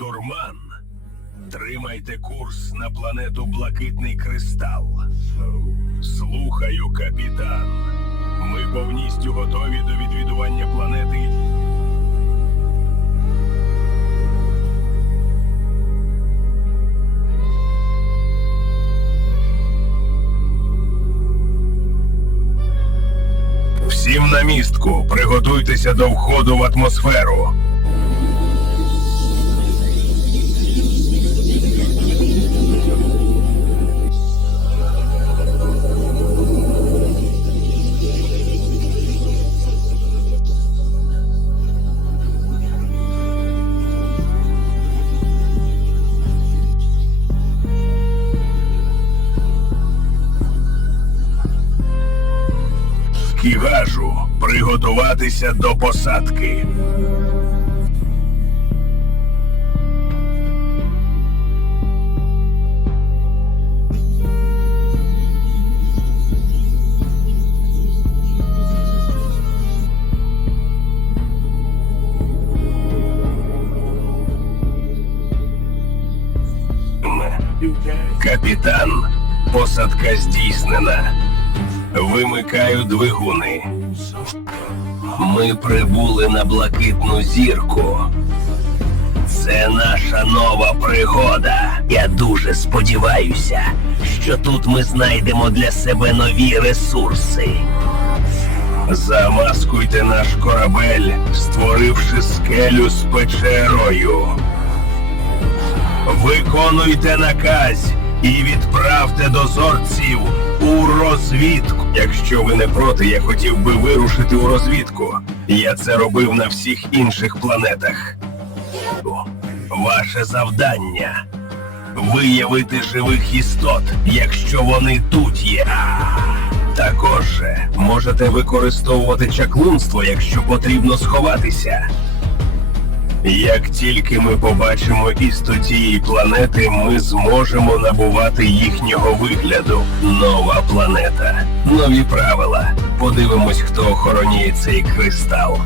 Штурман, тримайте курс на планету Блакитний Кристал. Слухаю, капітан. Ми повністю готові до відвідування планети. Всім на містку. Приготуйтеся до входу в атмосферу. Кігажу, приготуватися до посадки. Капітан, посадка здійснена. Вимикаю двигуни. Ми прибули на блакитну зірку. Це наша нова пригода. Я дуже сподіваюся, що тут ми знайдемо для себе нові ресурси. Замаскуйте наш корабель, створивши скелю з печерою. Виконуйте наказ і відправте дозорців у розвідку. Якщо ви не проти, я хотів би вирушити у розвідку. Я це робив на всіх інших планетах. Ваше завдання виявити живих істот, якщо вони тут є. Також можете використовувати чаклунство, якщо потрібно сховатися. Як тільки ми побачимо істот цієї планети, ми зможемо набувати їхнього вигляду. Нова планета, нові правила. Подивимось, хто охороняє цей кристал.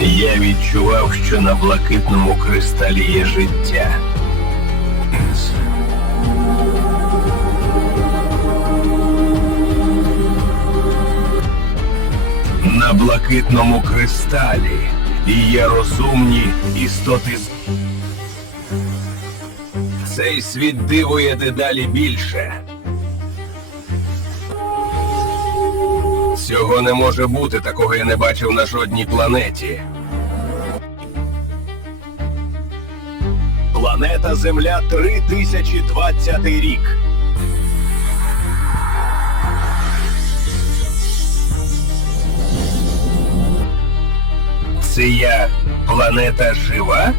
Я відчував, що на блакитному кристалі є життя. На блакитному кристалі. І є розумні істоти. Цей світ дивує дедалі більше. Цього не може бути, такого я не бачив на жодній планеті. Планета Земля 3020 рік. Це я планета жива?